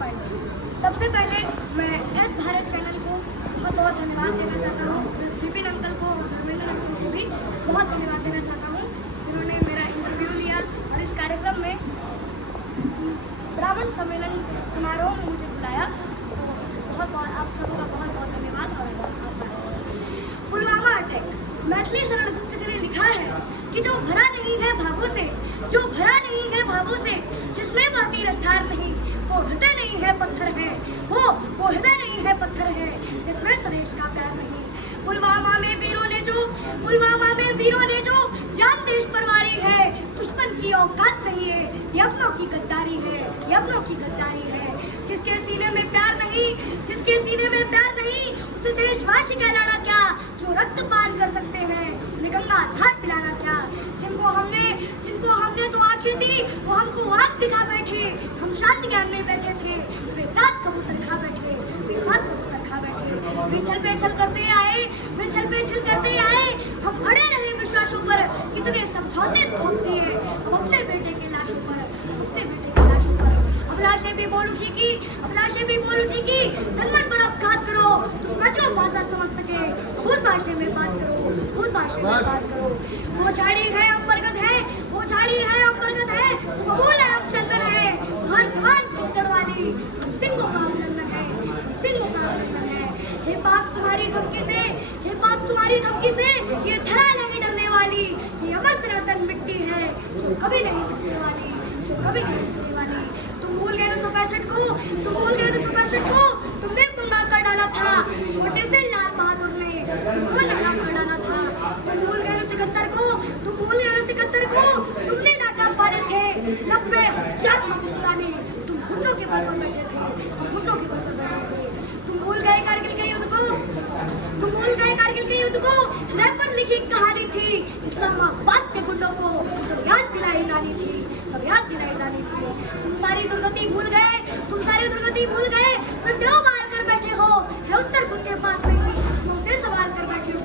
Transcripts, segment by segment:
पांडे। सबसे पहले मैं एस भारत चैनल को बहुत बहुत धन्यवाद देना चाहता हूँ। विपिन अंकल को और धर्मेंद्र अंकल को भी बहुत धन्यवाद देना चाहता हूँ, जिन्होंने मेरा इंटरव्यू लिया और इस कार्यक्रम में ब्राह्मण सम्मेलन समारोह में मुझे बुलाया। तो बहुत बहुत आप सबों का बहुत बहुत धन्यवाद और आभार। पुलवामा अटैक। मैथिली शरण गुप्त जी ने लिखा है कि जो भरा नहीं है भावों से, जो भरा नहीं है भावों से, जिसमें बहती रफ्तार नहीं, वो हृदय नहीं है पत्थर है, वो हृदय नहीं है पत्थर है, जिसमें स्वदेश का प्यार नहीं। पुलवामा में वीरों ने जो जान देश पर वारी है, दुश्मन की औकात नहीं है, ये अपनों की गद्दारी है, ये अपनों की गद्दारी है। जिसके सीने में प्यार नहीं, जिसके सीने में प्यार नहीं, उसे देशवासी कहलाना क्या। जो रक्तपान कर सकते हैं उन्हें गंगा घाट पिलाना क्या। जिनको हमने तो आंखें दी वो हमको आग दिखा बैठे, हम शांति ज्ञान में बैठे थे, वे साथ कबूतर खा बैठे, वे साथ कबूतर खा बैठे। वे छल पे छल करते आए, वे छल पे छल करते आए, हम अड़े रहे विश्वासों पर, इतने समझौते थोप दिए अब अपने बेटे के लाशों पर, अपने बेटे के लाशों पर। अभिलाषे भी बोल उठी कि तन्मन पर अपघात करो, दुश्मनों भाषा समझ सके, उस भाषा में बात करो, उस भाषा में बात करो। वो झाड़ी है अब बरगद है, वो झाड़ी है अब बरगद है, वो बबूल है अब चंदन है, हर जवान पित्तड़ वाली हम सिंहों का अभिनंदन है, हम सिंहों का अभिनंदन है। हे पाक तुम्हारी धमकी से, हे पाक तुम्हारी धमकी से, ये धरा नहीं डरने वाली, ये अमर सनातन मिट्टी है जो कभी नहीं मिटने वाली, जो कभी नहीं मिटने वाली। तुम भूल गए 1965 को, तुम भूल गए 1965 को, तुमने पंगा कर डाला था छोटे से लाल बहादुर ने, तुमको नंगा कर डाला था। तुम भूल गए 1971 को, तुम भूल गए 1971 को, तुमने नाटक पाले थे 90,000 पाकिस्तानी, तुम घुटनों के बल पर बैठे थे, तुम घुटनों के बल पर बैठे थे। तुम भूल गए कारगिल के युद्ध को, तुम भूल गए कारगिल के युद्ध को, रैपर लिखी कहानी थी इस्लामाबाद के गुंडों को, तब याद दिलाई डाली थी, तब याद दिलाई डाली थी। तुम सारी दुर्गति भूल गए, तुम सारी दुर्गति भूल गए, फिर से उबाल कर बैठे हो, है उत्तर कुत्ते पास नहीं, तुम फिर सवाल कर बैठे हो।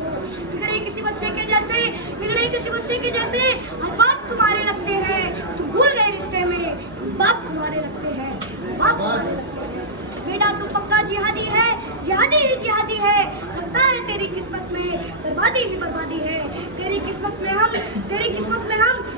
बिगड़े किसी बच्चे के जैसे, बिगड़े किसी बच्चे के जैसे, अल्फाज तुम्हारे लगते हैं, तुम भूल गए रिश्ते में, बाप तुम्हारे लगते हैं, बाप तुम्हारे लगते हैं। बेटा तू पक्का जिहादी है, जिहादी ही जिहादी है, लगता है तेरी किस्मत में बर्बादी ही बर्बादी है। तेरी किस्मत में हम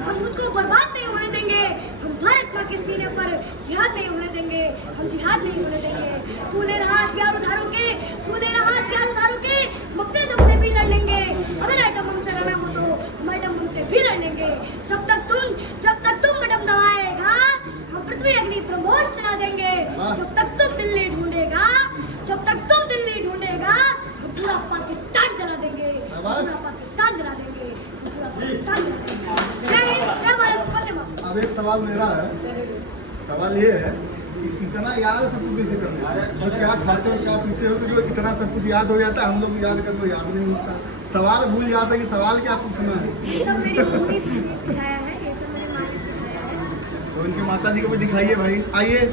खुद को बर्बाद नहीं होने देंगे, हम भारत माँ के सीने पर जिहाद नहीं होने देंगे, हम जिहाद नहीं होने देंगे। तू ले रहा हथियार उधारों के, तू ले रहा हथियार उधारों के, हम अपने दम से भी लड़ लेंगे, अगर आइटम हम चलाना हो तो हम आइटम हमसे भी लड़ लेंगे। जब तक तुम कदम दबाएगा, हम पृथ्वी अग्नि ब्रह्मोस चला देंगे। जब तक तुम दिल्ली ढूंढेगा, जब तक तुम दिल्ली ढूंढेगा, हम पूरा पाकिस्तान जला देंगे, पूरा पाकिस्तान जला देंगे, पूरा पाकिस्तान जला देंगे। जय हिंद, जय भारत, वंदे मातरम। अब एक सवाल मेरा है, सवाल ये है कि इतना याद सब कुछ कैसे कर देते हैं, जो क्या खाते हो क्या पीते हो, कि जो इतना सब कुछ याद हो जाता है, हम लोग याद कर तो याद नहीं होता, सवाल भूल जाता है कि सवाल क्या पूछना है। ये सब मेरी मम्मी ने सिखाया है, ये सब मेरी माँ ने सिखाया है। तो उनकी माता जी को भी दिखाइए भाई, आइए।